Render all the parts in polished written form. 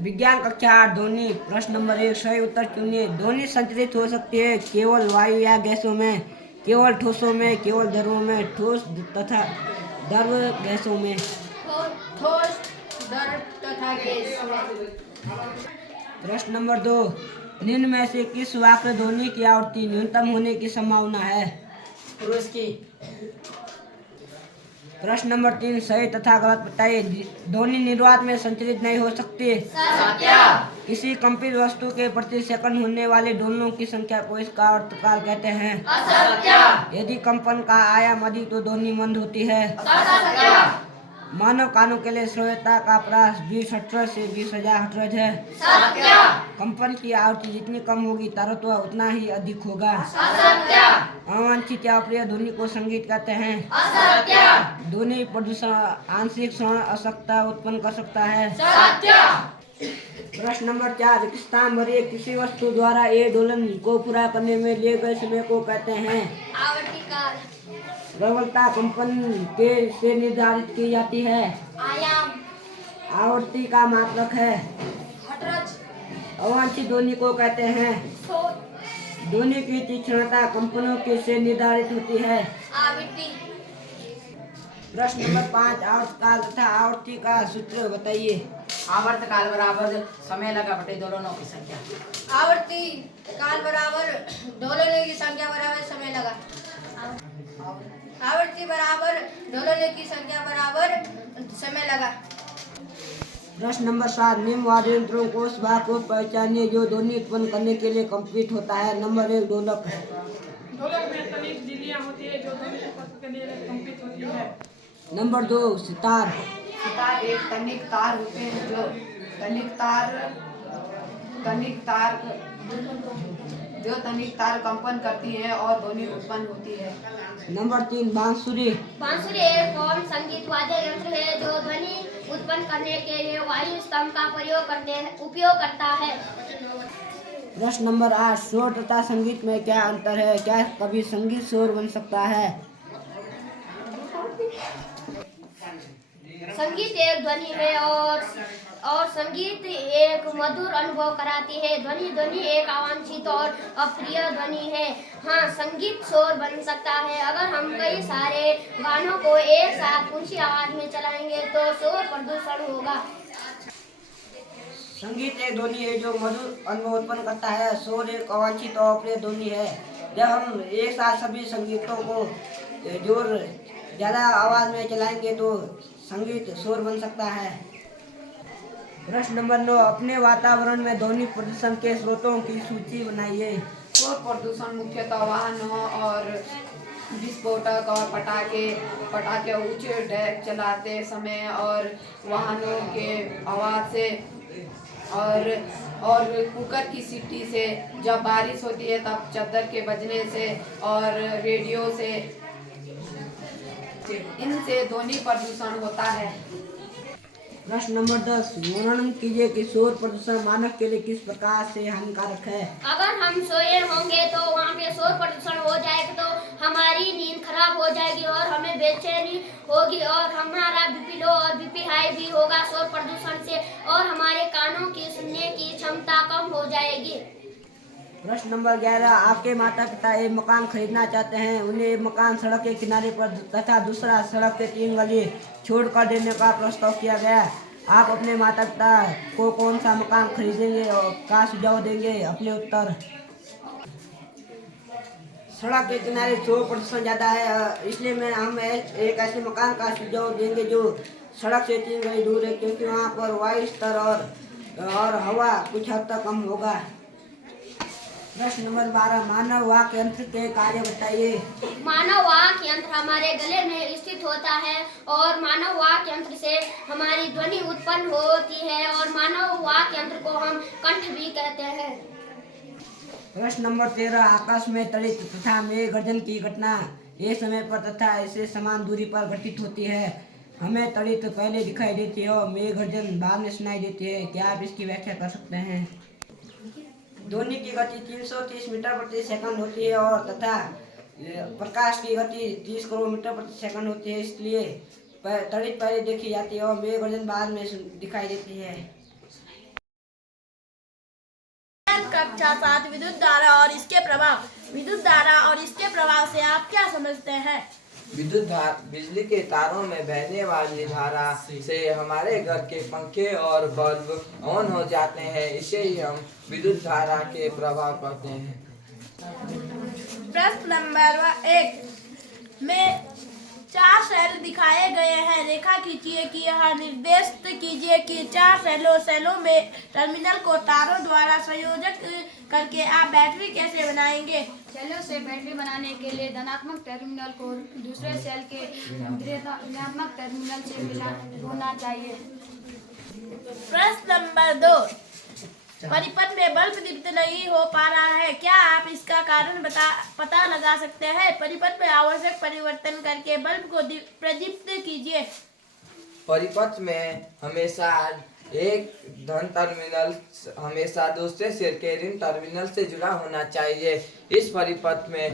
विज्ञान कक्षा 8 ध्वनि। प्रश्न नंबर 1 सही उत्तर चुनिए। ध्वनि संचरित हो सकती है केवल वायु या गैसों में, केवल ठोसों में, केवल द्रवों में, ठोस तथा द्रव गैसों में। ठोस, द्रव तथा गैस में। प्रश्न नंबर 2 निम्न में से किस वाक्य ध्वनि की आवृत्ति न्यूनतम होने की संभावना है? पुरुष की। प्रश्न नंबर 3 सही तथा गलत बताइए। ध्वनि निर्वात में संचरित नहीं हो सकती। सत्य। किसी कंपित वस्तु के प्रति सेकंड होने वाले दोलनों की संख्या को इसका आवर्तकाल कहते हैं। असत्य। यदि कंपन का आयाम अधिक तो ध्वनि मंद होती है। असत्य। मानव कानों के लिए श्रव्यता का प्रयास 20 हर्ट्ज से 20,000 हर्ट्ज है। सत्य। कंपन की आवृत्ति जितनी कम होगी तारतम्य उतना ही अधिक होगा। असत्य। अवांछित या अप्रिय ध्वनि को संगीत कहते हैं। असत्य। ध्वनि प्रदूषण आंशिक श्रवण अशक्तता उत्पन्न कर सकता है। सत्य। प्रश्न नंबर 4 एक स्थान भरिए किसी वस्तु द्वारा एक दोलन को पूरा करने में लिए गए समय को कहते हैं। आवर्तीकाल। प्रबलता कंपन के से निर्धारित की जाती है। आयाम। आवृत्ति का मात्रक है। हर्ट्ज। अवांछित ध्वनि को कहते हैं। शोर। ध्वनि की तीक्ष्णता कंपनों के से निर्धारित होती है। आवृत्ति। प्रश्न नंबर 5 आवर्तकाल तथा आवृत्ति का सूत्र बताइए। आवर्तकाल बराबर समय लगा बटे दोलनों की संख्या। आवर्ती काल बराबर दोलनों की संख्या बराबर समय लगा। आवर्ती बराबर दोलनों की संख्या बराबर समय लगा। प्रश्न नंबर 7 निम्न वाद्य यंत्रों को उस भाग को पहचानिए जो ध्वनि उत्पन्न करने के लिए कंपित होता है। नंबर 1 ढोलक। ढोलक में तनिक झिल्लियां होती है जो ध्वनि उत्पन्न करने में कंपित होती है। नंबर 2 सितार। सितार एक तनिक तार होते हैं जो तनिक तार कंपन करती है और ध्वनि उत्पन्न होती है। नंबर 3 बांसुरी। बांसुरी एक कौन संगीत वाद्य यंत्र है जो ध्वनि उत्पन्न करने के लिए वायु स्तंभ का उपयोग करता है। प्रश्न नंबर 8 शोर तथा संगीत में क्या अंतर है? क्या कभी संगीत शोर बन सकता है? संगीत एक ध्वनि है और संगीत एक मधुर अनुभव कराती है। ध्वनि एक अवांछित और अप्रिय ध्वनि है। हाँ, संगीत शोर बन सकता है। अगर हम कई सारे गानों को एक साथ ऊंची आवाज में चलाएंगे तो शोर प्रदूषण होगा। संगीत एक ध्वनि है जो मधुर अनुभव उत्पन्न करता है। शोर एक अवांछित और अप्रिय ध्वनि है। जब हम एक साथ सभी संगीतों को जोर ज्यादा आवाज में चलाएंगे तो संगीत शोर बन सकता है। प्रश्न नंबर 9 अपने वातावरण में ध्वनि प्रदूषण के स्रोतों की सूची बनाइए। शोर प्रदूषण मुख्यतः वाहनों और विस्फोटक और पटाखे ऊंचे डेक चलाते समय और वाहनों के आवाज से और कुकर की सीटी से, जब बारिश होती है तब चद्दर के बजने से और रेडियो से, इनसे ध्वनि प्रदूषण होता है। प्रश्न नंबर 10 वर्णन कीजिए कि शोर प्रदूषण मानव के लिए किस प्रकार से हानिकारक है। अगर हम सोए होंगे तो वहाँ पे शोर प्रदूषण हो जाएगा तो हमारी नींद खराब हो जाएगी और हमें बेचैनी होगी और हमारा बीपी लो और बीपी हाई भी होगा शोर प्रदूषण से और हमारे कानों की सुनने की क्षमता कम हो जाएगी। प्रश्न नंबर 11 आपके माता पिता एक मकान खरीदना चाहते हैं। उन्हें एक मकान सड़क के किनारे पर तथा दूसरा सड़क के 3 गली छोड़ कर देने का प्रस्ताव किया गया। आप अपने माता पिता को कौन सा मकान खरीदेंगे और का सुझाव देंगे? अपने उत्तर। सड़क के किनारे शोर प्रदूषण ज़्यादा है, इसलिए हम एक ऐसे मकान का सुझाव देंगे जो सड़क से 3 गली दूर है, क्योंकि वहाँ पर वायु स्तर और हवा कुछ हद तक कम होगा। प्रश्न नंबर 12 मानव वाक यंत्र के कार्य बताइए। मानव वाक यंत्र हमारे गले में स्थित होता है और मानव वाक यंत्र से हमारी ध्वनि उत्पन्न होती है और मानव वाक यंत्र को हम कंठ भी कहते हैं। प्रश्न नंबर 13 आकाश में तड़ित तथा मेघ गर्जन की घटना एक समय पर तथा ऐसे समान दूरी पर घटित होती है। हमें तड़ित पहले दिखाई देती है और मेघ गर्जन बाद में सुनाई देती है। क्या आप इसकी व्याख्या कर सकते हैं? ध्वनि की गति 330 मीटर प्रति सेकंड होती है और तथा प्रकाश की गति 30 करोड़ मीटर प्रति सेकंड होती है, इसलिए तड़ित पहले देखी जाती है और मेघ गर्जन बाद में दिखाई देती है। कक्षा 7 विद्युत धारा और इसके प्रभाव। विद्युत धारा और इसके प्रभाव से आप क्या समझते हैं? विद्युत धारा बिजली के तारों में बहने वाली धारा से हमारे घर के पंखे और बल्ब ऑन हो जाते हैं, इसे ही हम विद्युत धारा के प्रभाव कहते हैं। प्रश्न नंबर 1 में 4 सेल दिखाए गए हैं। रेखा खींचिए कि यह निर्देशित कीजिए कि 4 सेलों में टर्मिनल को तारों द्वारा संयोजक करके आप बैटरी कैसे बनाएंगे? सेलों से बैटरी बनाने के लिए धनात्मक टर्मिनल को दूसरे सेल के ऋणात्मक टर्मिनल से मिला होना चाहिए। प्रश्न नंबर 2 परिपथ में बल्ब दीप्त नहीं हो पा रहा है, क्या आप इसका कारण पता लगा सकते हैं? परिपथ में आवश्यक परिवर्तन करके बल्ब को प्रदीप्त कीजिए। परिपथ में हमेशा एक धन टर्मिनल हमेशा दूसरे सेल के ऋण टर्मिनल से जुड़ा होना चाहिए। इस परिपथ में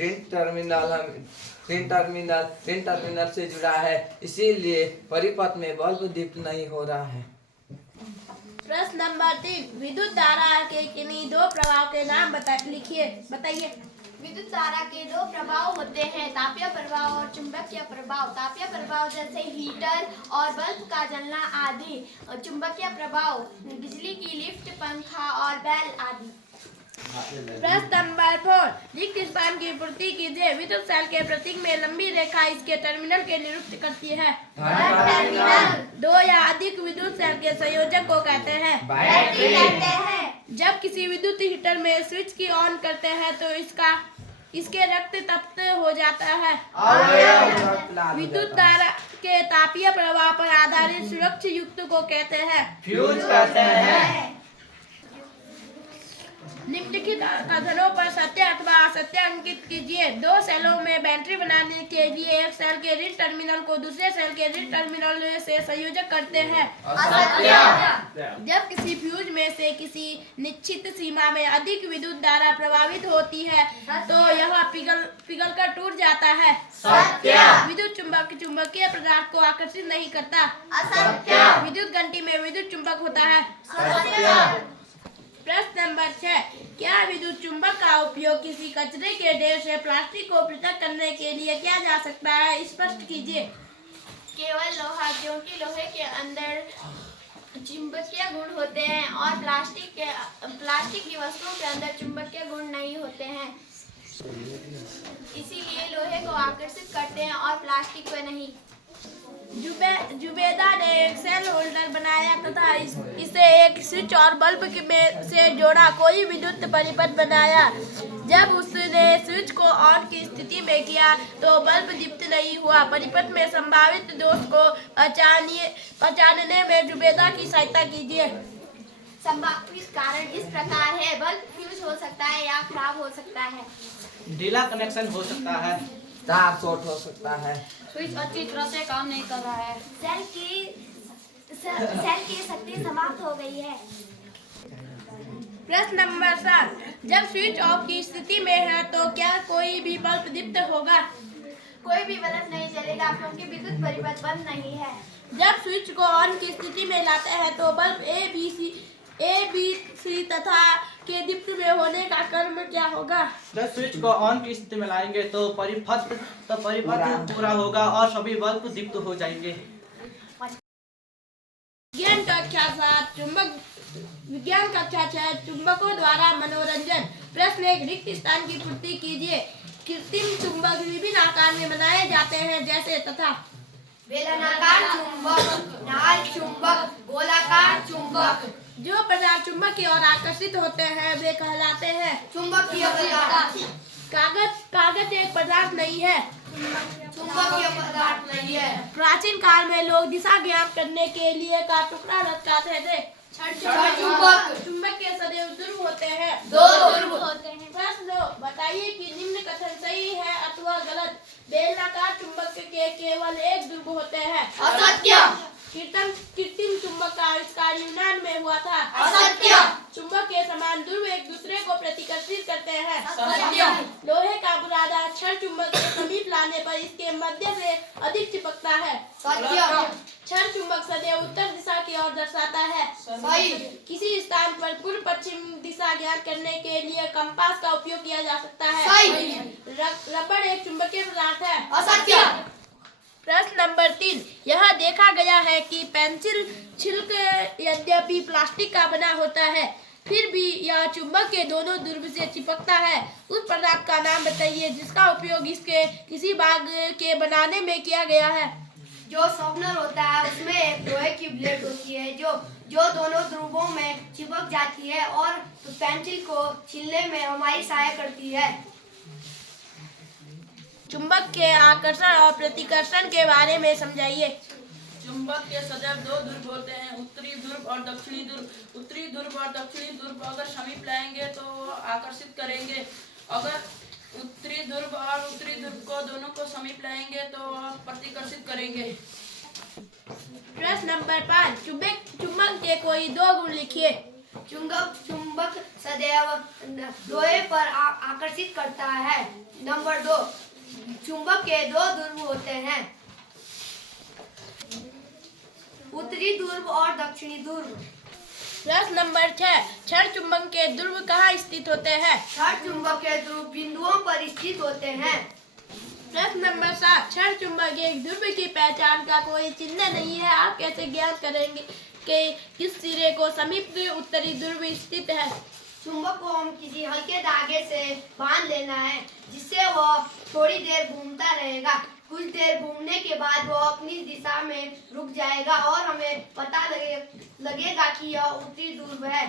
ऋण टर्मिनल से जुड़ा है, इसीलिए परिपथ में बल्ब दीप्त नहीं हो रहा है। प्रश्न नंबर 3 विद्युत धारा के किन्हीं 2 प्रभाव के नाम बताइए। विद्युत धारा के 2 प्रभाव होते हैं, तापीय प्रभाव और चुंबकीय प्रभाव। तापीय प्रभाव जैसे हीटर और बल्ब का जलना आदि। चुंबकीय प्रभाव बिजली की लिफ्ट, पंखा और बैल आदि। प्रश्न नंबर 4 रिक्त स्थान की पूर्ति कीजिए। विद्युत सेल के प्रतीक में लंबी रेखा इसके टर्मिनल के निरूपित करती है। टर्मिनल। 2 या अधिक विद्युत सेल के संयोजक को कहते हैं बैटरी कहते हैं। जब किसी विद्युत हीटर में स्विच की ऑन करते हैं तो इसके रक्त तप्त हो जाता है। विद्युत धारा के तापीय प्रभाव पर आधारित सुरक्षा युक्त को कहते हैं फ्यूज कहते हैं। निम्नलिखित कथनों पर सत्य अथवा असत्य अंकित कीजिए। 2 सेलों में बैटरी बनाने के लिए एक सेल के ऋण टर्मिनल को दूसरे सेल के ऋण टर्मिनल से संयोजक करते हैं। असत्य। जब किसी फ्यूज में से किसी निश्चित सीमा में अधिक विद्युत धारा प्रभावित होती है तो यह पिघलकर टूट जाता है। सत्य। विद्युत चुंबक चुंबकीय पदार्थ को आकर्षित नहीं करता। असत्य। विद्युत घंटी में विद्युत चुंबक होता है। सत्य। प्रश्न नंबर 6 क्या विद्युत चुंबक का उपयोग किसी कचरे के ढेर से प्लास्टिक को पृथक करने के लिए किया जा सकता है? स्पष्ट कीजिए। केवल लोहा, क्योंकि लोहे के अंदर चुंबकीय गुण होते हैं और प्लास्टिक की वस्तुओं के अंदर चुंबकीय गुण नहीं होते हैं, इसीलिए लोहे को आकर्षित करते हैं और प्लास्टिक को नहीं। जुबेदा ने एक सेल होल्डर बनाया तथा इसे एक स्विच और बल्ब में से जोड़ा। कोई विद्युत परिपथ बनाया। जब उसने स्विच को ऑन की स्थिति में किया तो बल्ब दीप्त नहीं हुआ। परिपथ में संभावित दोष को पहचानने में जुबेदा की सहायता कीजिए। संभावित कारण इस प्रकार है, बल्ब फ्यूज हो सकता है या खराब हो सकता है, ढीला कनेक्शन हो सकता है, तार शॉर्ट हो सकता है, स्विच अच्छी तरह से काम नहीं कर रहा है, सेल की शक्ति समाप्त हो गई है। प्रश्न नंबर 7 जब स्विच ऑफ की स्थिति में है तो क्या कोई भी बल्ब दीप्त होगा? कोई भी बल्ब नहीं जलेगा क्योंकि विद्युत परिपथ बंद नहीं है। जब स्विच को ऑन की स्थिति में लाते हैं तो बल्ब ए बी सी तथा के दीप्त में होने का क्रम क्या होगा? जब स्विच को ऑन की स्थिति में लाएंगे तो परिपथ पूरा होगा और सभी बल्ब दीप्त हो जाएंगे। विज्ञान कक्षा 6 चुंबकों द्वारा मनोरंजन। प्रश्न 1 रिक्त स्थान की पूर्ति कीजिए। कृत्रिम चुंबक विभिन्न आकार में बनाए जाते हैं जैसे तथा बेलनाकार चुंबक, नाल चुंबक, गोलाकार चुंबक। जो पदार्थ चुंबक की ओर आकर्षित होते हैं वे कहलाते हैं चुंबकीय पदार्थ। कागज एक पदार्थ नहीं है, चुंबकीय पदार्थ नहीं है। प्राचीन काल में लोग दिशा ज्ञात करने के लिए का टुकड़ा लटकाते थे। चुंबक के सदैव ध्रुव होते हैं, 2 ध्रुव होते हैं। प्रश्न 2 बताइए कि निम्न कथन सही है अथवा गलत। बेलनाकार चुंबक के केवल एक ध्रुव होते हैं। असत्य। कृत्रिम चुंबक का आविष्कार यूनान में हुआ था। असत्य। चुंबक के समान ध्रुव एक दूसरे को प्रतिकर्षित करते हैं। लोहे का बुरादा क्षण चुंबक के समीप लाने पर इसके मध्य से अधिक चिपकता है। क्षण चुंबक सदैव उत्तर दिशा की ओर दर्शाता है। किसी स्थान पर पूर्व पश्चिम दिशा ज्ञात करने के लिए कंपास का उपयोग किया जा सकता है। रबड़ एक चुंबकीय पदार्थ है। प्रश्न नंबर 3, यह देखा गया है कि पेंसिल छिलक यद्यपि प्लास्टिक का बना होता है, फिर भी यह चुंबक के दोनों ध्रुव से चिपकता है। उस पदार्थ का नाम बताइए जिसका उपयोग इसके किसी भाग के बनाने में किया गया है। जो शॉर्पनर होता है उसमें एक लोहे की ब्लेड होती है जो दोनों ध्रुवों में चिपक जाती है और पेंसिल को छीलने में हमारी सहायता करती है। चुंबक के आकर्षण और प्रतिकर्षण के बारे में समझाइए। चुंबक के सदैव दो ध्रुव होते हैं, उत्तरी ध्रुव और दक्षिणी ध्रुव। उत्तरी ध्रुव और दक्षिणी ध्रुव अगर समीप लाएंगे तो आकर्षित करेंगे। अगर उत्तरी ध्रुव और उत्तरी ध्रुव को दोनों को समीप लाएंगे तो प्रतिकर्षित करेंगे। प्रश्न नंबर 5, चुंबक के कोई 2 गुण लिखिए। चुंबक सदैव लोहे पर आकर्षित करता है। नंबर 2, चुंबक के 2 ध्रुव होते हैं, उत्तरी ध्रुव और दक्षिणी ध्रुव। प्रश्न नंबर 6, क्षण चुंबक के ध्रुव कहाँ स्थित होते हैं? क्षण चुंबक के ध्रुव बिंदुओं पर स्थित होते हैं। प्रश्न नंबर 7, क्षण चुंबक एक ध्रुव की पहचान का कोई चिन्ह नहीं है, आप कैसे ज्ञात करेंगे कि किस सिरे को समीप उत्तरी ध्रुव स्थित है? चुंबक को हम किसी हल्के धागे से बांध लेना है जिससे वह थोड़ी देर घूमता रहेगा। कुछ देर घूमने के बाद वह अपनी दिशा में रुक जाएगा और हमें पता लगेगा कि यह उत्तरी ध्रुव है।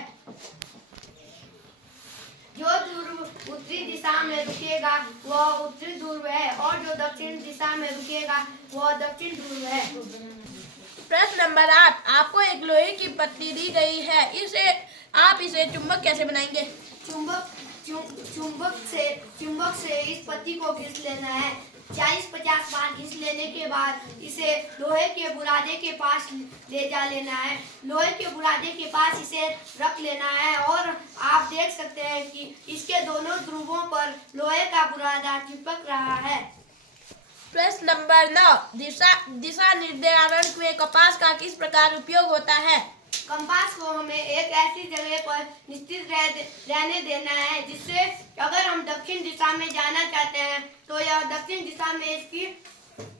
जो ध्रुव उत्तरी दिशा में रुकेगा वह उत्तरी ध्रुव है और जो दक्षिण दिशा में रुकेगा वह दक्षिण ध्रुव है। प्रश्न नंबर 8, आपको एक लोहे की पट्टी दी गई है, आप इसे चुंबक कैसे बनाएंगे? चुंबक से इस पट्टी को घिस लेना है। 40-50 बार घिस लेने के बाद इसे लोहे के बुरादे के पास ले जा लेना है। लोहे के बुरादे के पास इसे रख लेना है और आप देख सकते हैं कि इसके दोनों ध्रुवों पर लोहे का बुरादा चिपक रहा है। प्रश्न नंबर 9, दिशा निर्धारण में कंपास का किस प्रकार उपयोग होता है? कंपास को हमें एक ऐसी जगह पर निश्चित रहने देना है जिससे अगर हम दक्षिण दिशा में जाना चाहते हैं तो यह दक्षिण दिशा में इसकी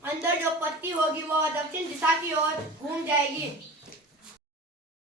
अंदर जो पट्टी होगी वह दक्षिण दिशा की ओर घूम जाएगी।